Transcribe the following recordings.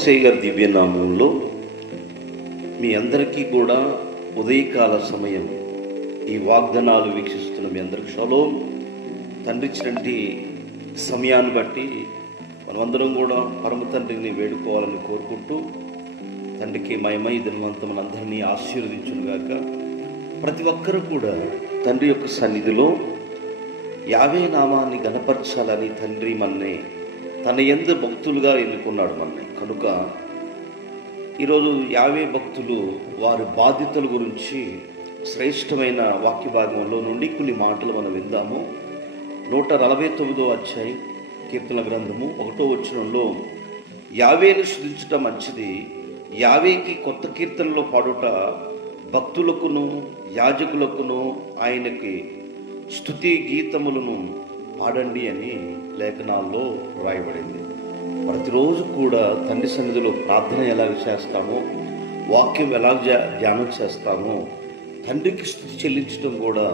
యేసయ్య గారి దివ్యనామంలో మీ అందరికీ కూడా ఉదయకాల సమయం ఈ వాగ్దానాలు వీక్షిస్తున్న మీ అందరికి షలోమ్. తండ్రి ఇచ్చినటువంటి సమయాన్ని బట్టి మనమందరం కూడా పరమ తండ్రిని వేడుకోవాలని కోరుకుంటూ, తండ్రికి మహిమ ఈ దినవంతం మనందరినీ ఆశీర్వదించునుగాక. ప్రతి ఒక్కరూ కూడా తండ్రి యొక్క సన్నిధిలో యావే నామాన్ని గణపరచాలని తండ్రి మన్నే తన యందు భక్తులుగా ఎన్నుకున్నాడు మన్నే. కనుక ఈరోజు యావే భక్తులు వారి బాధ్యతల గురించి శ్రేష్టమైన వాక్య భాగంలో నుండి కొన్ని మాటలు మనం విందాము. 149వ అధ్యాయం కీర్తన గ్రంథము 1వ వచనంలో, యావేను స్తుతించుట మంచిది, యావేకి కొత్త కీర్తనలో పాడుట భక్తులకును యాజకులకును ఆయనకి స్తుతి గీతములను పాడండి అని లేఖనాల్లో వ్రాయబడింది. ప్రతిరోజు కూడా తండ్రి సన్నిధిలో ప్రార్థన ఎలాగ చేస్తామో, వాక్యం ఎలాగ ధ్యానం చేస్తామో, తండ్రికి స్తుతి చెల్లించడం కూడా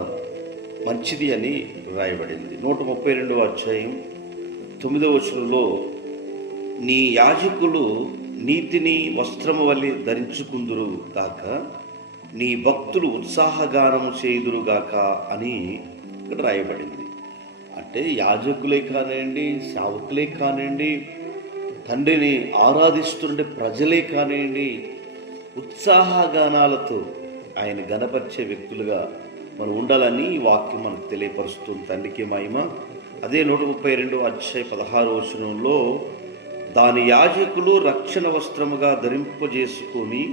మంచిది అని వ్రాయబడింది. 132వ అధ్యాయం 9వ వచనంలో, నీ యాజకులు నీతిని వస్త్రము వలె ధరించుకుందురు గాక, నీ భక్తులు ఉత్సాహగానము చేయుదురుగాక అని ఇక్కడ రాయబడింది. అంటే యాజకులే కానివ్వండి, సేవకులే కానివ్వండి, తండ్రిని ఆరాధిస్తుండే ప్రజలే కానివ్వండి, ఉత్సాహగానాలతో ఆయన గణపరిచే వ్యక్తులుగా మనం ఉండాలని ఈ వాక్యం మనకు తెలియపరుస్తుంది. తండ్రికి మహిమ. అదే 132వ అధ్యాయం 16వ వచనంలో, దాని యాజకులు రక్షణ వస్త్రముగా ధరింపజేసుకొని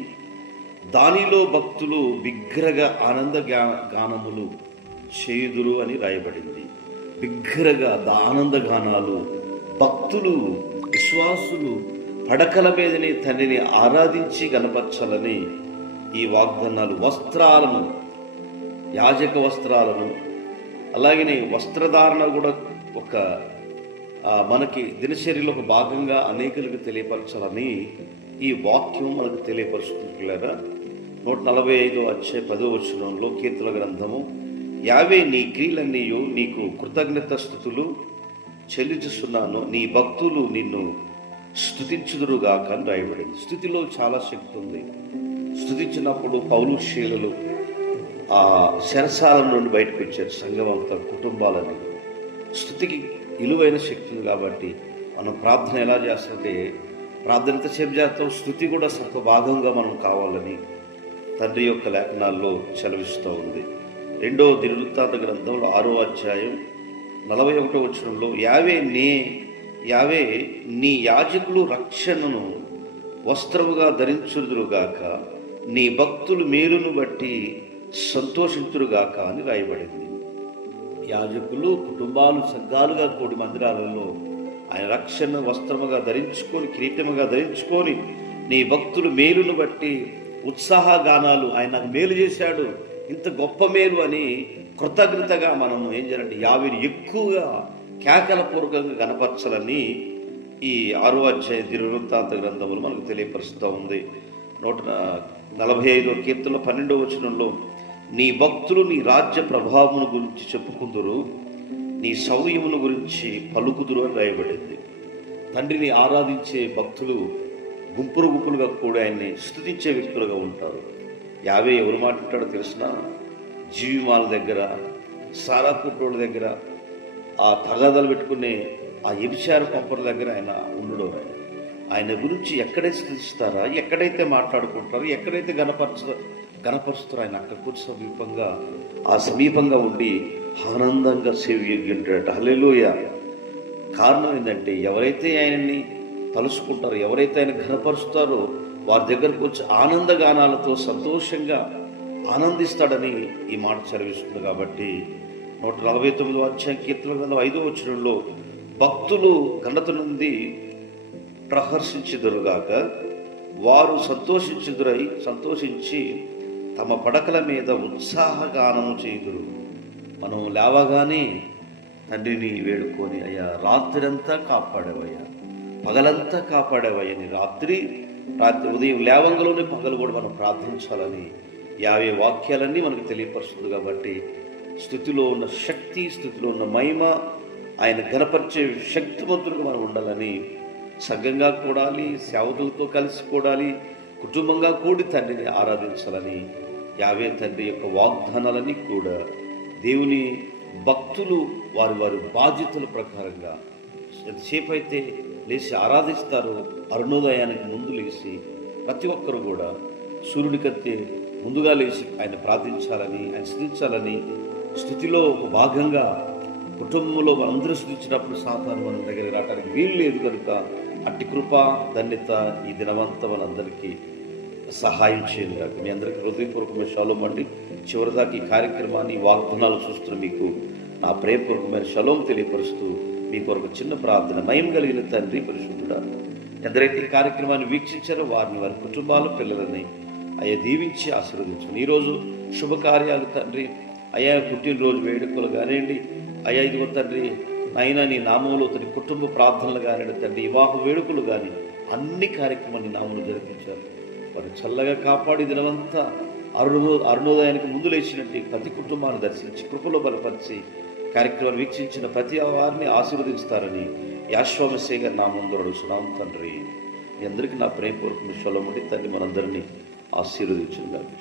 దానిలో భక్తులు బిగ్గరగా ఆనంద గానములు చేయుదురు అని రాయబడింది. బిగ్గరగా ఆనంద గానాలు, భక్తులు విశ్వాసులు పడకల మీదనే తండ్రిని ఆరాధించి గణపరచాలని ఈ వాగ్దానాలు. వస్త్రాలను, యాజక వస్త్రాలను, అలాగనే వస్త్రధారణ కూడా ఒక మనకి దినచర్యలో ఒక భాగంగా అనేకులకు తెలియపరచాలని ఈ వాక్యం మనకు తెలియపరుచుకుంటున్నారా. 145వ అధ్యాయం 10వ వచనంలో కీర్తన గ్రంథము, యావే నీ క్రియలన్నీయు నీకు కృతజ్ఞత స్తుతులు చెల్లించుస్తున్నాను, నీ భక్తులు నిన్ను స్తుతించుదురుగాక అని రాయబడింది. స్తుతిలో చాలా శక్తి ఉంది. స్తుతించినప్పుడు పౌలు శీలలు ఆ శరసాల నుండి బయటకు వచ్చారు, సంఘం అంతా, కుటుంబాలని. స్తుతికి విలువైన శక్తి ఉంది. కాబట్టి మనం ప్రార్థన ఎలా చేస్తుంటే, ప్రార్థన ఎంతసేపు చేస్తాం, స్తుతి కూడా సొంత భాగంగా మనం కావాలని తండ్రి యొక్క లేఖనాల్లో సెలవిస్తూ ఉంది. 2వ దినవృత్తాంత గ్రంథంలో 6వ అధ్యాయం 41వ వచనంలో, యావే నీ యాజకులు రక్షణను వస్త్రముగా ధరించుదురుగాక, నీ భక్తులు మేలును బట్టి సంతోషించురుగాక అని రాయబడింది. యాజకులు కుటుంబాలు సంఘాలుగా కూడి మందిరాలలో ఆయన రక్షణ వస్త్రముగా ధరించుకొని, కిరీటముగా ధరించుకొని, నీ భక్తులు మేలును బట్టి ఉత్సాహగానాలు, ఆయన నాకు మేలు చేశాడు, ఇంత గొప్ప మేలు అని కృతజ్ఞతగా మనం ఏం చేయాలంటే యావేని ఎక్కువగా కేకలపూర్వకంగా గణపరచాలని ఈ 6వ అధ్యాయ దినవృత్తాంత గ్రంథములు మనకు తెలియపరుస్తూ ఉంది. 145వ కీర్తనలో 12వ వచనంలో, నీ భక్తులు నీ రాజ్య ప్రభావమును గురించి చెప్పుకుందురు, నీ శౌర్యమును గురించి పలుకుదురు అని రాయబడింది. తండ్రిని ఆరాధించే భక్తులు గుంపులు గుంపులుగా కూడా ఆయన్ని స్తుతించే వ్యక్తులుగా ఉంటారు. యావే ఎవరు మాట్లాడో తెలిసిన, జీవిమాల దగ్గర, సారా కుట్రోళ్ళ దగ్గర, ఆ తగాదాలు పెట్టుకునే ఆ వ్యభిచార పంపల దగ్గర ఆయన ఉండడు. ఆయన గురించి ఎక్కడైతే స్తుతిస్తారా, ఎక్కడైతే మాట్లాడుకుంటారో, ఎక్కడైతే గణపరుస్తారో ఆయన అక్కడ కూర్చొని సమీపంగా ఉండి ఆనందంగా సేవింటాడట. హల్లెలూయా. కారణం ఏంటంటే, ఎవరైతే ఆయనని తలుసుకుంటారో, ఎవరైతే ఆయన ఘనపరుస్తారో వారి దగ్గరకు వచ్చి ఆనందగానాలతో సంతోషంగా ఆనందిస్తాడని ఈ మాట చదివిస్తుంది. కాబట్టి 149వ అధ్యాయం కీర్తన గ్రంథం 5వ వచనంలో, భక్తులు ఘనత నుండి ప్రహర్షించుదురుగాక, వారు సంతోషించి తమ పడకల మీద ఉత్సాహగానము చేయుదురు. మనం లేవగానే తండ్రిని వేడుకొని, అయ్యా రాత్రంతా కాపాడేవయ్యా, పగలంతా కాపాడేవయ్యని రాత్రి ఉదయం లేవంగలోనే పగలు కూడా మనం ప్రార్థించాలని యావే వాక్యాలన్నీ మనకు తెలియపరుస్తుంది. కాబట్టి స్తుతిలో ఉన్న శక్తి, స్తుతిలో ఉన్న మహిమ, ఆయన ఘనపరిచే శక్తివంతులుగా మనం ఉండాలని సంఘంగా కూడాలి, సేవకులతో కలిసి కూడాలి, కుటుంబంగా కూడి తండ్రిని ఆరాధించాలని యావే తండ్రి యొక్క వాగ్దానాలన్నీ కూడా దేవుని భక్తులు వారి వారి బాధ్యతల ప్రకారంగా ఎంతసేపు అయితే లేచి ఆరాధిస్తారో అరుణోదయానికి ముందు లేచి ప్రతి ఒక్కరు కూడా సూర్యుడి కంటే ముందుగా లేచి ఆయన ప్రార్థించాలని, ఆయన స్తుతించాలని, స్తుతిలో ఒక భాగంగా కుటుంబంలో మనందరూ స్థుతించినప్పుడు సాతాను మన దగ్గరికి రావడానికి వీలు లేదు కనుక అట్టి కృప ధన్యత ఈ దినవంతా మనందరికీ సహాయం చేయండి. మీ అందరికీ హృదయపూర్వకమైన షలోం అండి. చివరిదాకా ఈ కార్యక్రమాన్ని వాగ్దానాలు చూస్తున్న మీకు నా ప్రేమపూర్వకమైన షలోం తెలియపరుస్తూ మీ కొరకు చిన్న ప్రార్థన. మహిమ కలిగిన తండ్రి పరిశుద్ధుడా, ఎందరైతే ఈ కార్యక్రమాన్ని వీక్షించారో వారిని, వారి కుటుంబాలు, పిల్లలని అయ్యా దీవించి ఆశీర్వదించండి. ఈరోజు శుభకార్యాలు తండ్రి, అయ్యా పుట్టినరోజు వేడుకలు కానివ్వండి, అయ్యా ఇదిగో తండ్రి నాయన నీ నామంలో తన కుటుంబ ప్రార్థనలు కానివ్వండి తండ్రి, వివాహ వేడుకలు కానీ అన్ని కార్యక్రమాలు నీ నామంలో జరిపించారు. వారు చల్లగా కాపాడి దినమంతా అరుణోదయానికి ముందు లేచినట్టు ప్రతి కుటుంబాన్ని దర్శించి కృపలో బలపరిచి కార్యక్రమాన్ని వీక్షించిన ప్రతి వారిని ఆశీర్వదిస్తారని యాశ్వమశేఖ గారి నామం అడుగుతున్నాం తండ్రి. మీ అందరికీ నా ప్రేమపూర్వక షలోం అండి. తండ్రి మనందరినీ ఆశీర్వదించుగాక.